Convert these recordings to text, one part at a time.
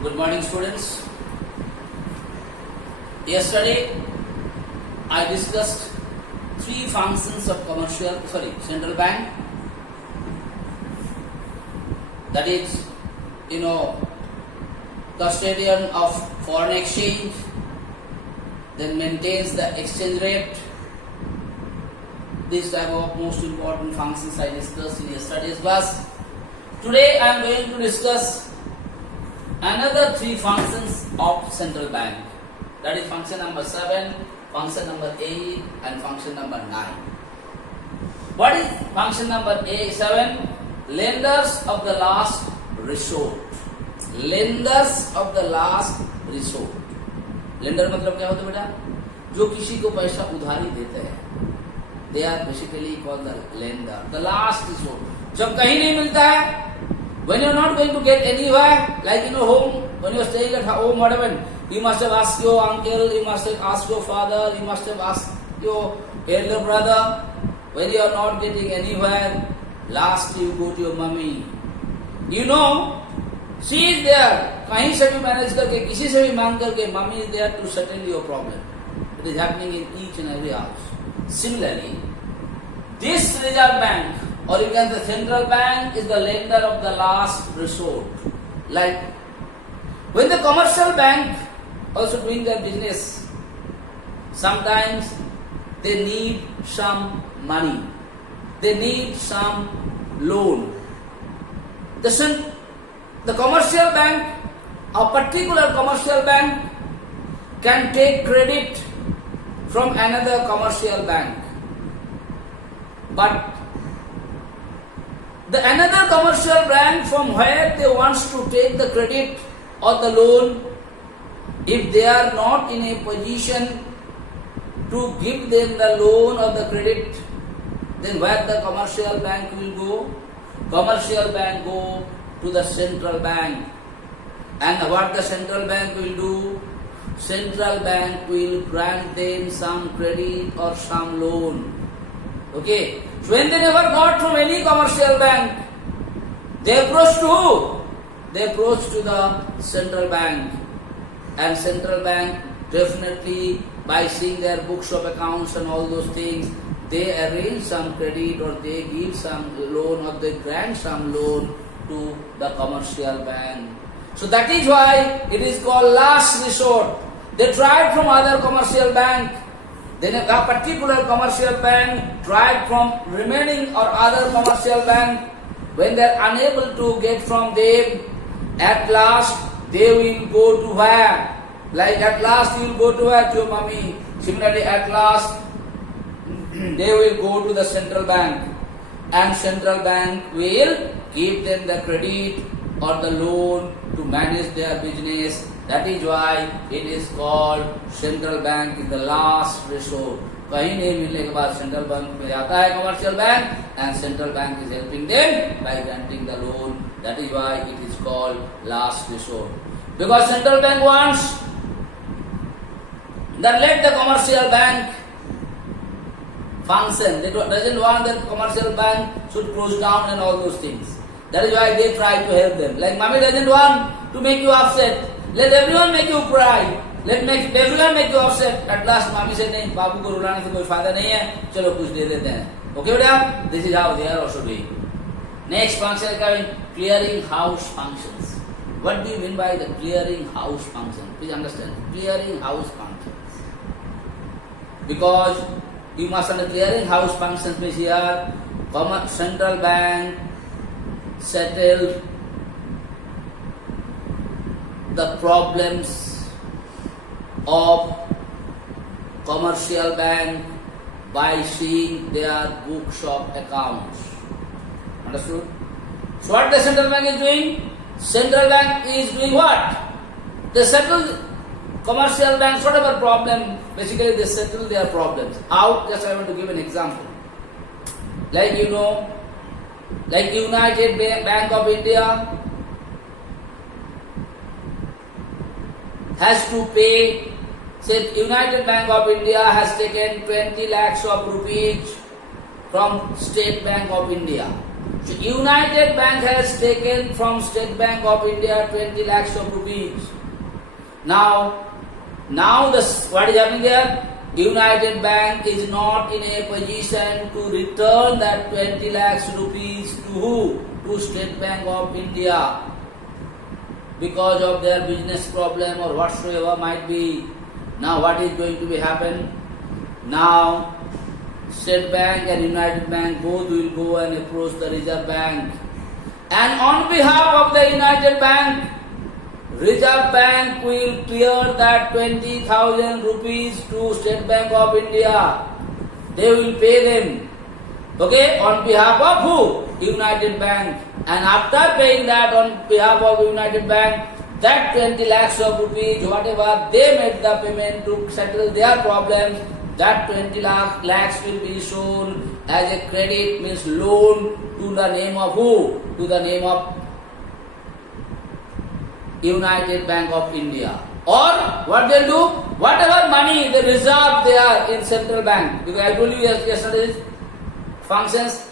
Good morning, students. Yesterday, I discussed three functions of central bank. That is, custodian of foreign exchange, then maintains the exchange rate. This type of most important functions I discussed in yesterday's class. Today, I am going to discuss another three functions of central bank. That is function number 7, function number 8 and function number 9. What is function number 7? Lenders of the last resort. Lenders of the last resort. Lender मतलब क्या होता है बेटा? जो किसी को पैसा उधारी देते हैं. They are basically called the lender. The last resort. जब कहीं नहीं मिलता है, when you are not going to get anywhere, like home, when you are staying at home, what happened? You must have asked your uncle, you must have asked your father, you must have asked your elder brother. When you are not getting anywhere, last you go to your mummy. She is there. कहीं से भी manage करके, किसी से भी मांग करके, mummy is there to settle your problem. It is happening in each and every house. Similarly, this reserve bank, or you can say central bank, is the lender of the last resort. Like when the commercial bank also doing their business, sometimes they need some money, they need some loan. The commercial bank, a particular commercial bank, can take credit from another commercial bank, but the another commercial bank from where they wants to take the credit or the loan, if they are not in a position to give them the loan or the credit, then where the commercial bank will go? Commercial bank go to the central bank. And what the central bank will do? Central bank will grant them some credit or some loan. Okay. So when they never got from any commercial bank, they approached to who? They approached to the central bank. And central bank definitely, by seeing their books of accounts and all those things, they arrange some credit or they give some loan or they grant some loan to the commercial bank. So that is why it is called last resort. They tried from other commercial bank. Then a particular commercial bank tried from remaining or other commercial bank. When they are unable to get from them, at last they will go to where? Like at last you will go to where? To your mummy. Similarly, at last they will go to the central bank. And central bank will give them the credit or the loan to manage their business. That is why it is called central bank is the last resort. कहीं नहीं मिलने के बाद central bank में आता है commercial bank and central bank is helping them by granting the loan. That is why it is called last resort. Because central bank wants that let the commercial bank function. They doesn't want that commercial bank should close down and all those things. That is why they try to help them. Like mommy doesn't want to make you upset. Let everyone make you cry. Everyone make you upset. At last, mommy said, "नहीं, बाबू को रुलाने से कोई फायदा नहीं है. चलो कुछ दे देते हैं." Okay, बेटा? This is how they are also doing. Next function is coming clearing house functions. What do you mean by the clearing house function? Please understand. Clearing house functions. Because you must understand clearing house functions means here, central bank settle the problems of commercial bank by seeing their books of accounts. Understood? So what the central bank is doing? Central bank is doing what? They settle commercial banks, whatever problem, basically they settle their problems. How? Just I want to give an example. Like like United Bank of India has to pay, say United Bank of India has taken 20 lakhs of rupees from State Bank of India. So United Bank has taken from State Bank of India 20 lakhs of rupees. Now what is happening there? United Bank is not in a position to return that 20 lakhs rupees to who? To State Bank of India, because of their business problem or whatsoever might be. Now what is going to be happen? Now State Bank and United Bank both will go and approach the Reserve Bank, and on behalf of the United Bank, Reserve Bank will clear that 20,000 rupees to State Bank of India. They will pay them. Okay, on behalf of who? United Bank. And after paying that on behalf of United Bank, that 20 lakhs of rupees, whatever they made the payment to settle their problems, that 20 lakhs will be shown as a credit, means loan, to the name of who? To the name of United Bank of India. Or what they'll do? Whatever money they reserve there in central bank, because I told you yesterday's functions,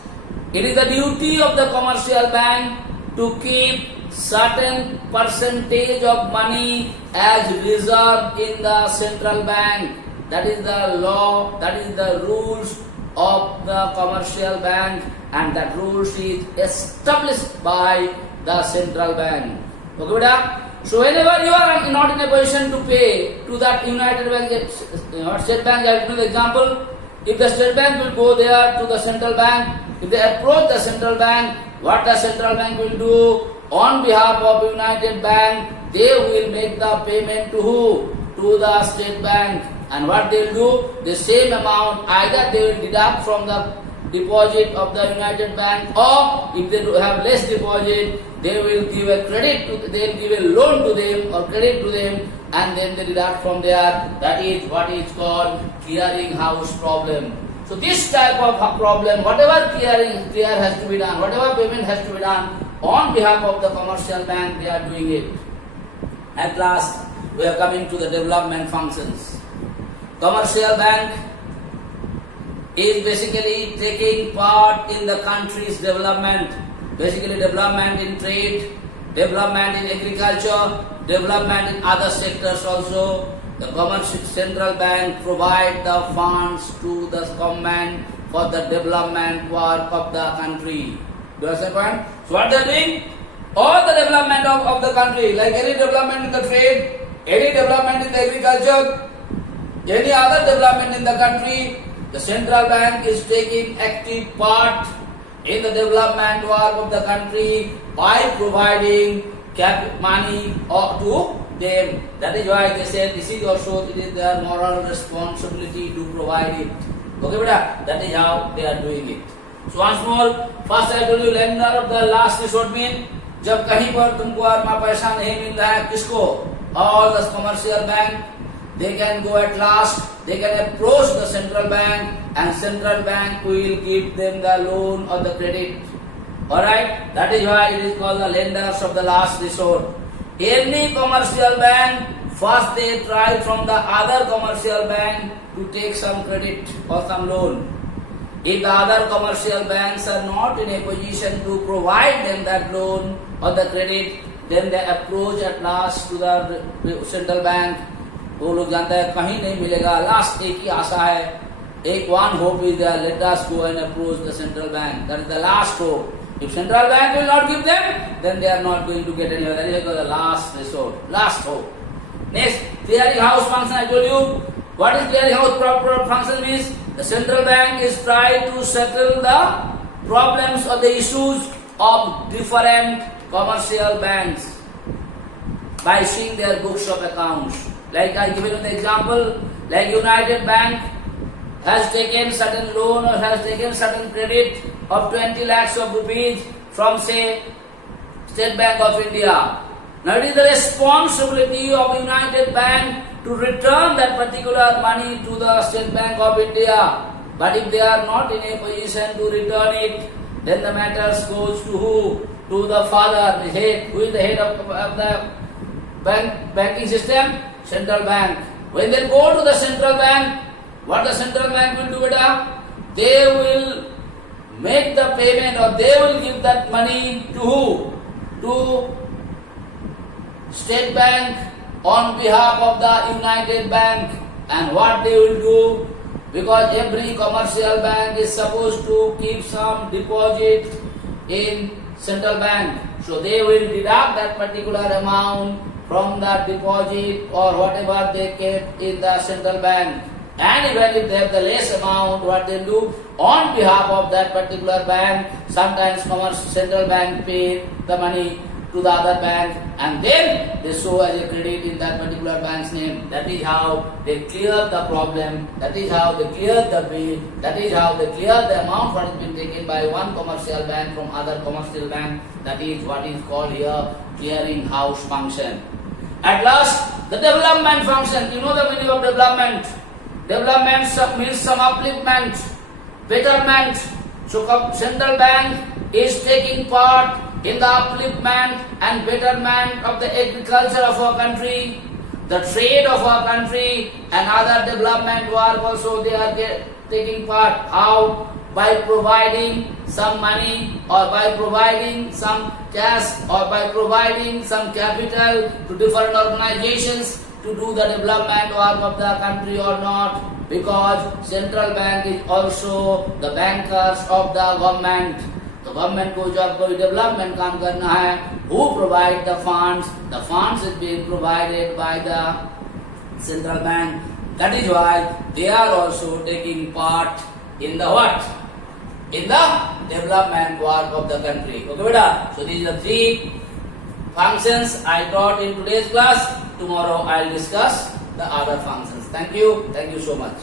it is the duty of the commercial bank to keep certain percentage of money as reserve in the central bank. That is the law, that is the rules of the commercial bank, and that rules is established by the central bank. Okay, beta? So whenever you are not in a position to pay to that United Bank or State Bank, I will give an example. If the State Bank will go there to the central bank, if they approach the central bank, what the central bank will do? On behalf of United Bank, they will make the payment to who? To the State Bank. And what they will do? The same amount, either they will deduct from the deposit of the United Bank, or if they do have less deposit, they will give a credit to, they will give a loan to them or credit to them, and then they deduct from there. That is what is called clearing house problem. So this type of problem, whatever clear has to be done, whatever payment has to be done on behalf of the commercial bank, they are doing it. At last, we are coming to the development functions. Commercial bank is basically taking part in the country's development, basically development in trade, development in agriculture, development in other sectors also. The commercial central bank provide the funds to the government for the development work of the country. Do you understand the point? So what they are doing? All the development of the country, like any development in the trade, any development in the agriculture, any other development in the country, the central bank is taking active part in the development work of the country by providing money to them. That is why they say this is also, it is their moral responsibility to provide it. Okay, beta? That is how they are doing it. So once more, first I told you lender of the last resort mean, जब कहीं पर तुमको अपना पैसा नहीं मिल रहा है, किसको? All the commercial bank, they can go at last, they can approach the central bank, and central bank will give them the loan or the credit. Alright? That is why it is called the lenders of the last resort. Any commercial bank, first they try from the other commercial bank to take some credit or some loan. If the other commercial banks are not in a position to provide them that loan or the credit, then they approach at last to the central bank. वो लोग जानते हैं कहीं नहीं मिलेगा, last एक ही आशा है, एक one hope is there, let us go and approach the central bank. That is the last hope. If central bank will not give them, then they are not going to get anywhere. That is the last resort, last hope. Next, clearing house function. I told you what is clearing house proper function means. The central bank is trying to settle the problems or the issues of different commercial banks by seeing their books of accounts. Like I give you the example, like United Bank has taken certain loan or has taken certain credit of 20 lakhs of rupees from say State Bank of India. Now it is the responsibility of United Bank to return that particular money to the State Bank of India. But if they are not in a position to return it, then the matter goes to who? To the father, the head. Who is the head of the banking system? Central bank. When they go to the central bank, what the central bank will do, beta? They will make the payment, or they will give that money to who? To State Bank on behalf of the United Bank. And what they will do, because every commercial bank is supposed to keep some deposit in central bank, so they will deduct that particular amount from the deposit or whatever they kept in the central bank. And even if they have the less amount, what they do, on behalf of that particular bank, sometimes central bank pay the money to the other bank, and then they show as a credit in that particular bank's name. That is how they clear the problem, that is how they clear the bill, that is how they clear the amount what has been taken by one commercial bank from other commercial bank. That is what is called here clearing house function. At last, the development function. You know the meaning of development. Development means some upliftment, betterment. So central bank is taking part in the upliftment and betterment of the agriculture of our country, the trade of our country, and other development work also they are taking part. How? By providing some money, or by providing some cash, or by providing some capital to different organizations to do the development work of the country or not, because central bank is also the bankers of the government. तो government को जब कोई development काम करना है, who provide the funds? The funds is being provided by the central bank. That is why they are also taking part in the what? In the development work of the country. Okay, beta? So these are the three functions I taught in today's class. Tomorrow I will discuss the other functions. Thank you so much.